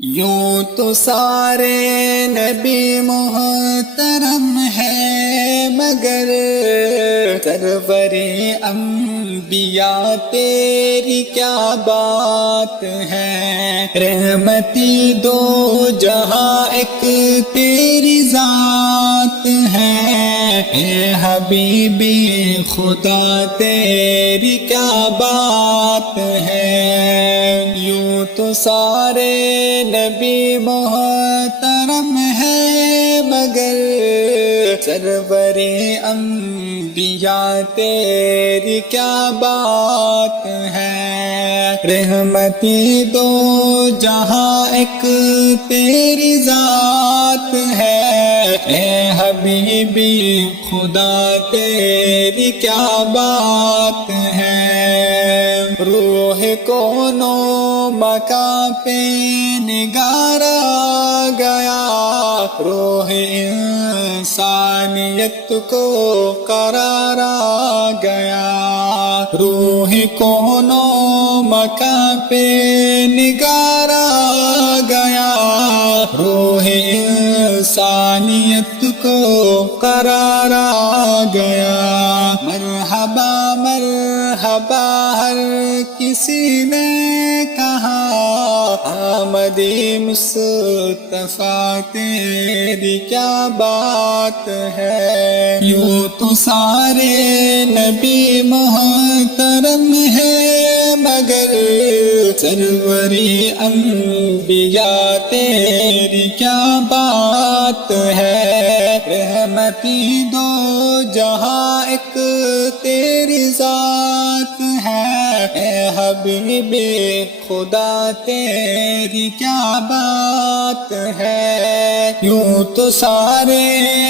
یوں تو سارے نبی محترم ہیں، مگر سرور انبیاء تیری کیا بات ہے۔ رحمتی دو جہاں ایک تیری ذات ہے، اے حبیبی خدا تیری کیا بات ہے۔ یوں تو سارے نبی محترم ہے، مگر سرور انبیاء تیری کیا بات ہے۔ رحمتی دو جہاں ایک تیری ذات ہے، اے حبیبی خدا تیری کیا بات ہے۔ روح کون و مکان پہ نگارا گیا، روح انسانیت کو قرارا گیا۔ روح کون و مکان پہ نگارا گیا، روح انسانیت کو قرارا گیا۔ مرحبا مرحبا ہر کسی نے کہا، آمدی مصطفیٰ تیری کیا بات ہے۔ یوں تو سارے نبی محترم ہیں، مگر سروری انبیاء تیری کیا بات ہے۔ رحمتی دو جہاں ایک تیری ذات ہے، اے حبیبی خدا تیری کیا بات ہے۔ یوں تو سارے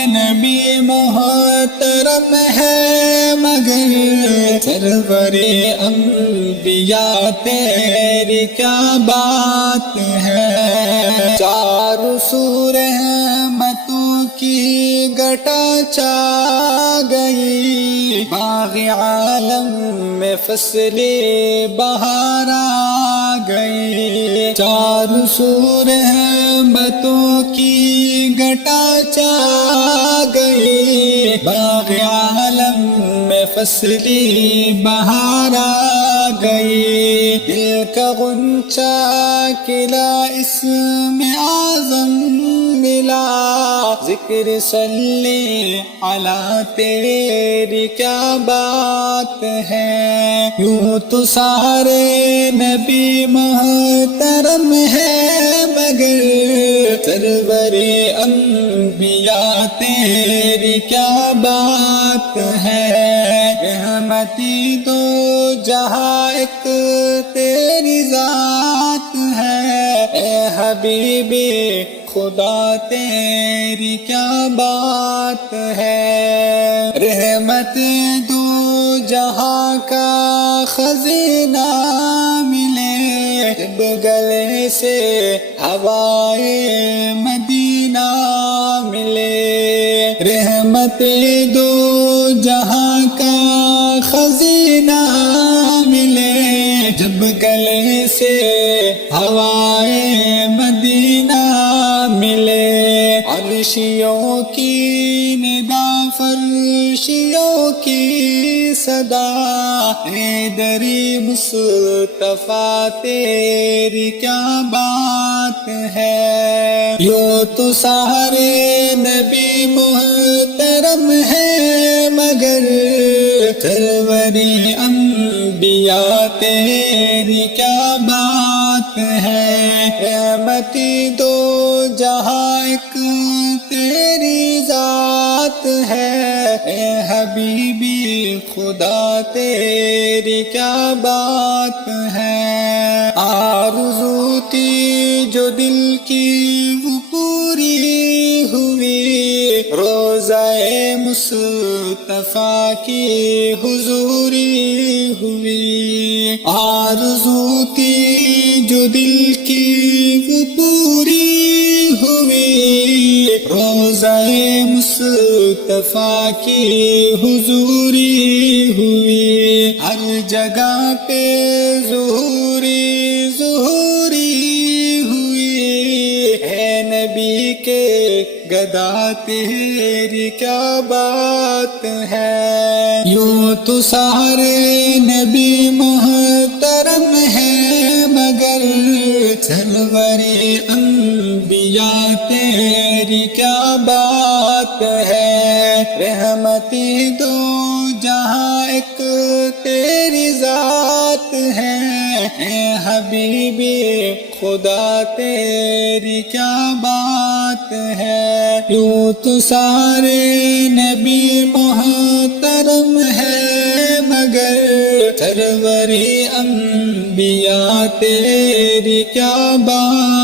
نبی محترم ہے، مگر سرور انبیاء تیری کیا بات ہے۔ چاروں سو رحمتوں کی گھٹا چھا گئی، باغ عالم میں فصل بہار آ گئی۔ چاروں سو رحمتوں کی گھٹا چھا گئی، باغ عالم میں فصل بہار آ گئی۔ دل کا غنچہ کھلا اسم اعظم ملا، ذکر صلی علی تیری کیا بات ہے۔ یوں تو سارے نبی محترم ہیں، مگر سرور انبیاء تیری کیا بات ہے۔ رحمتی دو جہاں ایک تیری ذات ہے، اے حبیبی خدا تیری کیا بات ہے۔ رحمت دو جہاں کا خزینہ ملے، جب گلے سے ہوائے مدینہ ملے۔ رحمت دو جہاں کا خزینہ ملے، جب گلے سے ہوائے مدینہ ملے۔ عرشیوں کی ندا فرشیوں کی صدا، حیدری مصطفیٰ تیری کیا بات ہے۔ یوں تو سارے نبی محترم ہیں، مگر سروری انبیاء تیری کیا بات ہے۔ رحمتی دو جہاں ایک تیری ذات ہے، اے حبیبی خدا تیری کیا بات ہے۔ آرزو تھی جو دل کی وہ پوری ہوئی، روضہ مصطفیٰ کی حضوری ہوئی۔ آرزو تھی جو دل کی وہ پوری ہوئی، روضہ مصطفیٰ کی حضوری ہوئی۔ ہر جگہ پہ ظہوری ظہوری ہوئی، گدا تیری کیا بات ہے، یوں تو سارے نبی محترم ہیں مگر سرور انبیاء تیری کیا بات ہے، رحمتی دو جہاں ایک تیری ذات ہے، اے حبیبی خدا تیری کیا بات ہے، یوں تو سارے نبی محترم ہے مگر سرور انبیاء تیری کیا بات